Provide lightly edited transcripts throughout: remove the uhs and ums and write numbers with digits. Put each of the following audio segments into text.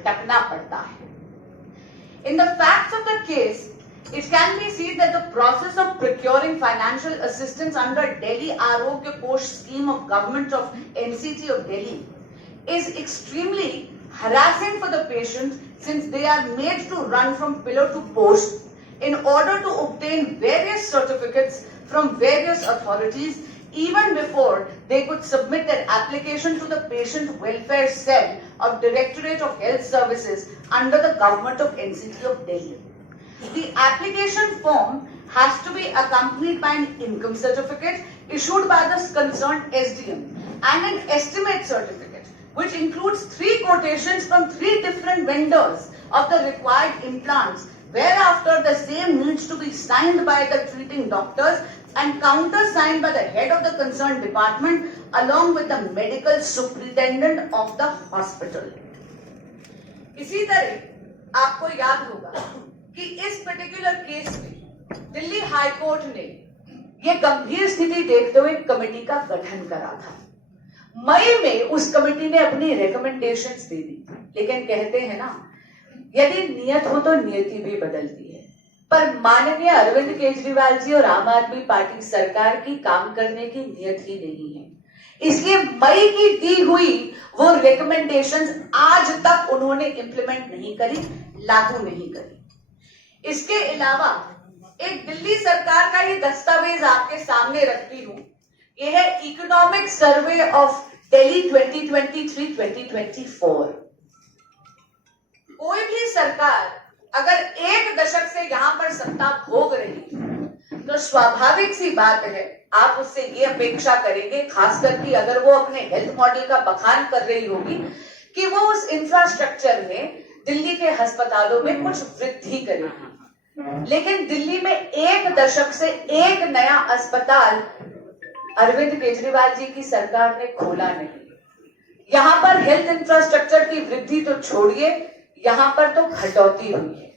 भटकना पड़ता है। In the facts of the case, it can be seen that the process of procuring financial assistance under Delhi Arogya Kosh scheme of government of NCT of Delhi is extremely harassing for the patients, since they are made to run from pillar to post in order to obtain various certificates from various authorities even before they could submit their application to the Patient Welfare Cell of Directorate of Health Services under the government of NCT of Delhi. The application form has to be accompanied by an income certificate issued by the concerned SDM and an estimate certificate, which includes 3 quotations from 3 different vendors of the required implants, whereafter the same needs to be signed by the treating doctors and countersigned by the head of the concerned department along with the medical superintendent of the hospital. इसी तरह आपको याद होगा कि इस particular case में Delhi high court ने यह गंभीर स्थिति देखते हुए कमेटी का गठन करा था। मई में उस कमेटी ने अपनी रिकमेंडेशंस दे दी, लेकिन कहते हैं ना, यदि नियत हो तो नियति भी बदलती है। पर माननीय अरविंद केजरीवाल जी और आम आदमी पार्टी सरकार की काम करने की नियत ही नहीं है, इसलिए मई की दी हुई वो रिकमेंडेशंस आज तक उन्होंने इंप्लीमेंट नहीं करी, लागू नहीं करी। इसके अलावा एक दिल्ली सरकार का ये दस्तावेज आपके सामने रखती हूं, ये है इकोनॉमिक सर्वे ऑफ दिल्ली 2023-2024। कोई भी सरकार अगर 1 दशक से यहां पर सत्ता भोग रही तो स्वाभाविक सी बात है आप उससे ये अपेक्षा करेंगे, खास करके अगर वो अपने हेल्थ मॉडल का बखान कर रही होगी, कि वो उस इंफ्रास्ट्रक्चर में दिल्ली के अस्पतालों में कुछ वृद्धि करेगी। लेकिन दिल्ली में 1 दशक से 1 नया अस्पताल अरविंद केजरीवाल जी की सरकार ने खोला नहीं। यहां पर हेल्थ इंफ्रास्ट्रक्चर की वृद्धि तो छोड़िए, यहां पर तो कटौती हुई है।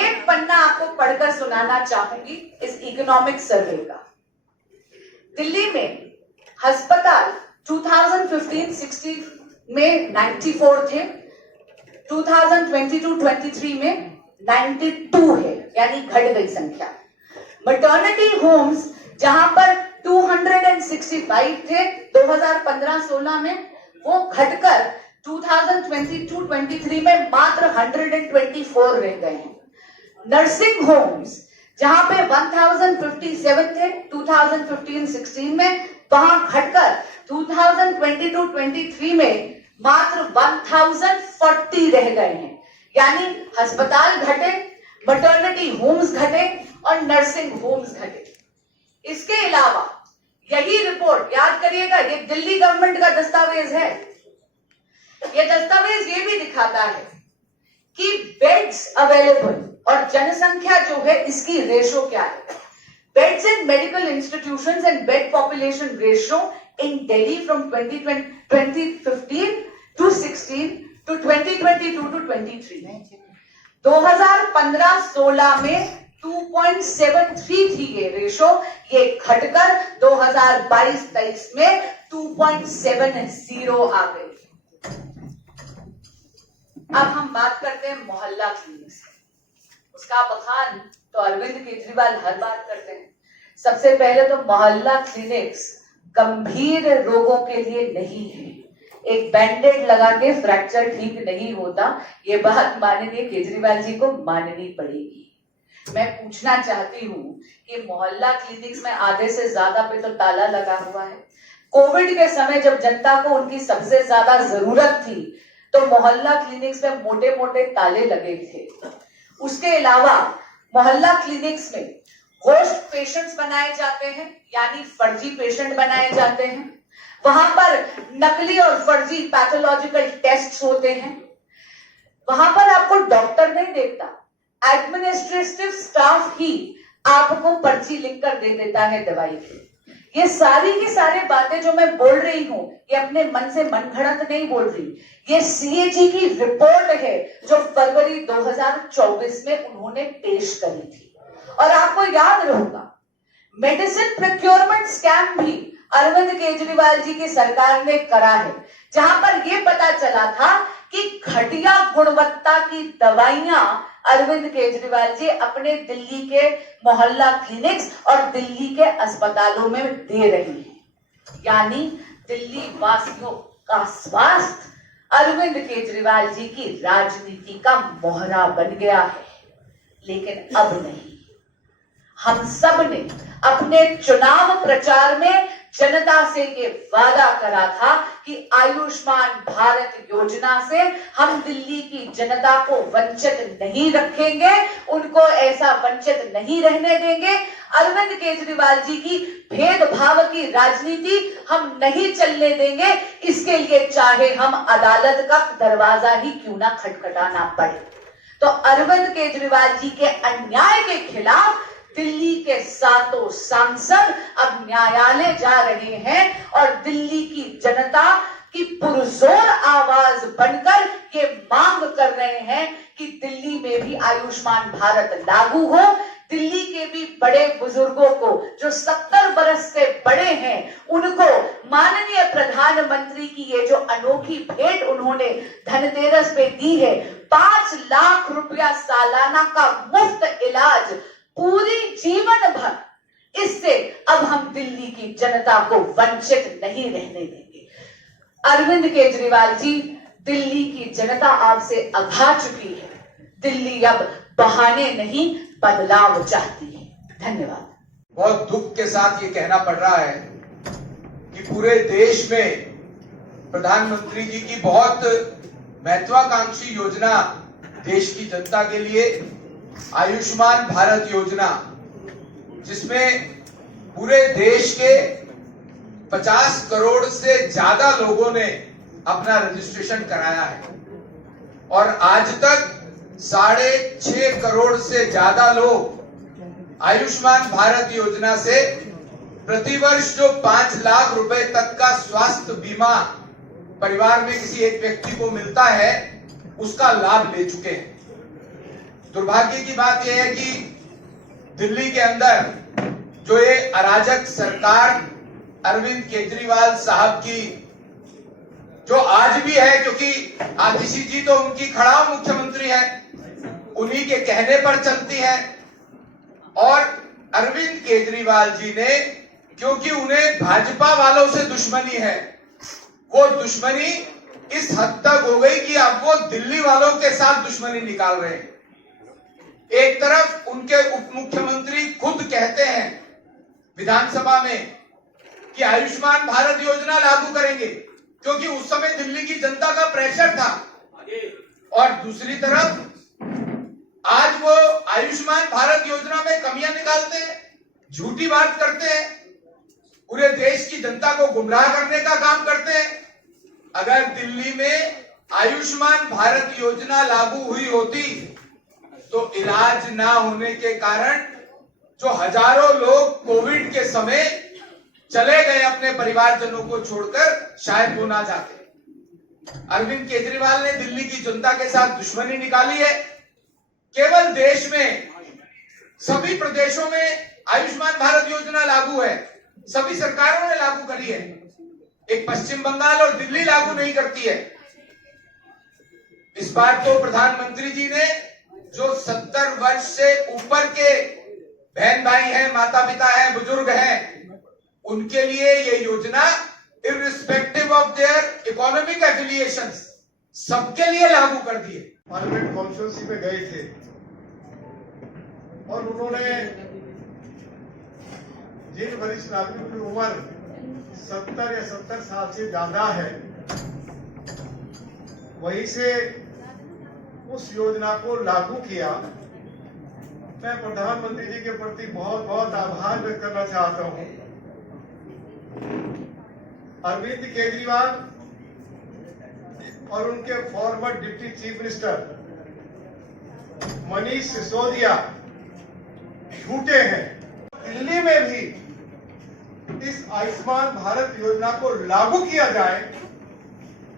एक पन्ना आपको पढ़कर सुनाना चाहूंगी इस इकोनॉमिक सर्वे का। दिल्ली में अस्पताल 2015-16 में 94 थे, 2022-23 में 92 है, यानी घट गई संख्या। मैटरनिटी होम्स जहां पर 265 थे 2015-16 में, वो घटकर 2022-23 में मात्र 124 रह गए हैं। नर्सिंग होम्स जहां पे 1057 थे 2015-16 में, वहां घटकर 2022-23 में मात्र 1040 रह गए हैं। यानी अस्पताल घटे, मैटरनिटी होम्स घटे और नर्सिंग होम्स घटे। इसके अलावा यही रिपोर्ट, याद करिएगा, ये दिल्ली गवर्नमेंट का दस्तावेज है। ये दस्तावेज ये भी दिखाता है कि बेड्स अवेलेबल और जनसंख्या जो है इसकी रेशो क्या है। Beds in medical institutions and bed population ratio in Delhi from 2015 to 16 to 2022 to 23। 2015-16 में 2.73 थी ये रेशो, ये घटकर 2022-23 में 2.70 आ गई। अब हम बात करते हैं मोहल्ला क्लिनिक से। उसका बखान तो अरविंद केजरीवाल हर बात करते हैं। सबसे पहले तो मोहल्ला क्लिनिक्स गंभीर रोगों के लिए नहीं है। एक बैंडेड लगा के फ्रैक्चर ठीक नहीं होता, ये बात माननीय केजरीवाल जी को माननी पड़ेगी। मैं पूछना चाहती हूँ कि मोहल्ला क्लिनिक्स में आधे से ज्यादा पे तो ताला लगा हुआ है। कोविड के समय जब जनता को उनकी सबसे ज्यादा जरूरत थी तो मोहल्ला क्लिनिक्स में मोटे मोटे ताले लगे थे। उसके अलावा मोहल्ला क्लिनिक्स में घोस्ट पेशेंट्स बनाए जाते हैं, यानी फर्जी पेशेंट बनाए जाते हैं। वहां पर नकली और फर्जी पैथोलॉजिकल टेस्ट होते हैं। वहां पर आपको डॉक्टर नहीं देखता, एडमिनिस्ट्रेटिव स्टाफ ही आपको पर्ची लिखकर दे देता है दवाई की। ये सारी की सारी बातें जो मैं बोल रही हूं, ये अपने मन से मनगढ़ंत नहीं बोल रही। ये सीएजी की रिपोर्ट है जो फरवरी 2024 में उन्होंने पेश करी थी। और आपको याद रहेगा, मेडिसिन प्रोक्योरमेंट स्कैम भी अरविंद केजरीवाल जी की सरकार ने करा है, जहां पर यह पता चला था कि घटिया गुणवत्ता की दवाइयां अरविंद केजरीवाल जी अपने दिल्ली के मोहल्ला क्लिनिक्स और दिल्ली के अस्पतालों में दे रही हैं। यानी दिल्ली वासियों का स्वास्थ्य अरविंद केजरीवाल जी की राजनीति का मोहरा बन गया है। लेकिन अब नहीं, हम सब ने अपने चुनाव प्रचार में जनता से ये वादा करा था कि आयुष्मान भारत योजना से हम दिल्ली की जनता को वंचित नहीं रखेंगे, उनको ऐसा वंचित नहीं रहने देंगे। अरविंद केजरीवाल जी की भेदभाव की राजनीति हम नहीं चलने देंगे, इसके लिए चाहे हम अदालत का दरवाजा ही क्यों ना खटखटाना पड़े। तो अरविंद केजरीवाल जी के अन्याय के खिलाफ दिल्ली के 7 सांसद अब न्यायालय जा रहे हैं और दिल्ली की जनता की पुरजोर आवाज बनकर ये मांग कर रहे हैं कि दिल्ली में भी आयुष्मान भारत लागू हो। दिल्ली के भी बड़े बुजुर्गों को जो 70 बरस से बड़े हैं, उनको माननीय प्रधानमंत्री की ये जो अनोखी भेंट उन्होंने धनतेरस पे दी है, 5 लाख रुपया सालाना का मुफ्त इलाज पूरी जीवन भर, इससे अब हम दिल्ली की जनता को वंचित नहीं रहने देंगे। अरविंद केजरीवाल जी, दिल्ली की जनता आपसे अघा चुकी है। दिल्ली अब बहाने नहीं, बदलाव चाहती है। धन्यवाद। बहुत दुख के साथ ये कहना पड़ रहा है कि पूरे देश में प्रधानमंत्री जी की बहुत महत्वाकांक्षी योजना देश की जनता के लिए आयुष्मान भारत योजना, जिसमें पूरे देश के 50 करोड़ से ज्यादा लोगों ने अपना रजिस्ट्रेशन कराया है और आज तक 6.5 करोड़ से ज्यादा लोग आयुष्मान भारत योजना से प्रतिवर्ष जो 5 लाख रुपए तक का स्वास्थ्य बीमा परिवार में किसी एक व्यक्ति को मिलता है, उसका लाभ ले चुके हैं। दुर्भाग्य की बात यह है कि दिल्ली के अंदर जो ये अराजक सरकार अरविंद केजरीवाल साहब की, जो आज भी है, क्योंकि आतिशी जी तो उनकी खड़ाऊ मुख्यमंत्री है, उन्हीं के कहने पर चलती है, और अरविंद केजरीवाल जी ने, क्योंकि उन्हें भाजपा वालों से दुश्मनी है, वो दुश्मनी इस हद तक हो गई कि अब वो दिल्ली वालों के साथ दुश्मनी निकाल रहे हैं। एक तरफ उनके उप मुख्यमंत्री खुद कहते हैं विधानसभा में कि आयुष्मान भारत योजना लागू करेंगे, क्योंकि उस समय दिल्ली की जनता का प्रेशर था, और दूसरी तरफ आज वो आयुष्मान भारत योजना में कमियां निकालते हैं, झूठी बात करते हैं, पूरे देश की जनता को गुमराह करने का काम करते हैं। अगर दिल्ली में आयुष्मान भारत योजना लागू हुई होती तो इलाज ना होने के कारण जो हजारों लोग कोविड के समय चले गए अपने परिवारजनों को छोड़कर, शायद वो ना जाते। अरविंद केजरीवाल ने दिल्ली की जनता के साथ दुश्मनी निकाली है। केवल देश में सभी प्रदेशों में आयुष्मान भारत योजना लागू है, सभी सरकारों ने लागू करी है, एक पश्चिम बंगाल और दिल्ली लागू नहीं करती है। इस बार तो प्रधानमंत्री जी ने जो 70 वर्ष से ऊपर के बहन भाई हैं, माता पिता हैं, बुजुर्ग हैं, उनके लिए ये योजना irrespective of their economic affiliations सबके लिए लागू कर दी है। पार्लियामेंट कॉन्फ्रेंस में गए थे और उन्होंने जिन वरिष्ठ नागरिकों की उम्र 70 या 70 साल से ज्यादा है, वहीं से उस योजना को लागू किया। मैं प्रधानमंत्री जी के प्रति बहुत बहुत आभार व्यक्त करना चाहता हूं। अरविंद केजरीवाल और उनके farmer deputy chief minister Manish Sisodia झूठे हैं। दिल्ली में भी इस आयुष्मान भारत योजना को लागू किया जाए।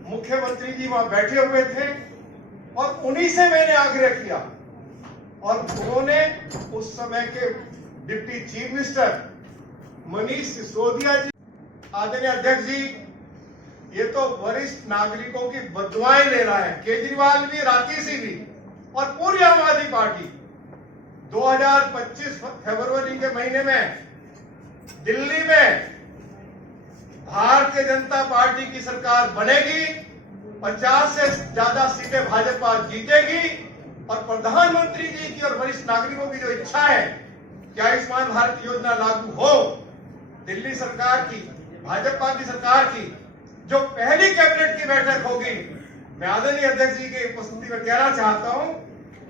मुख्यमंत्री जी वहां बैठे हुए थे और उन्हीं से मैंने आग्रह किया, और उन्होंने उस समय के deputy chief minister Manish Sisodia ji, आदरणीय अध्यक्ष जी, ये तो वरिष्ठ नागरिकों की बददुआएं ले रहा है। केजरीवाल भी, राकेश भी और पूरी आम आदमी पार्टी 2025 फरवरी के महीने में दिल्ली में भारतीय जनता पार्टी की सरकार बनेगी, 50 से ज्यादा सीटें भाजपा जीतेगी और प्रधानमंत्री जी की और वरिष्ठ नागरिकों की जो इच्छा है कि आयुष्मान भारत योजना लागू हो, दिल्ली सरकार की, भाजपा की सरकार की जो पहली कैबिनेट की बैठक होगी, मैं आदरणीय अध्यक्ष जी की उपस्थिति में कहना चाहता हूं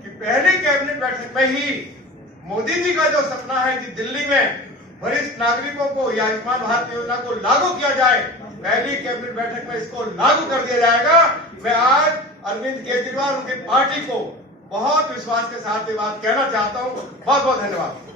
कि पहली कैबिनेट बैठक में ही मोदी जी का जो सपना है कि दिल्ली में वरिष्ठ नागरिकों को या आयुष्मान भारत योजना को लागू किया जाए, पहली कैबिनेट बैठक में इसको लागू कर दिया जाएगा। मैं आज अरविंद केजरीवाल उनकी पार्टी को बहुत विश्वास के साथ ये बात कहना चाहता हूं। बहुत बहुत धन्यवाद।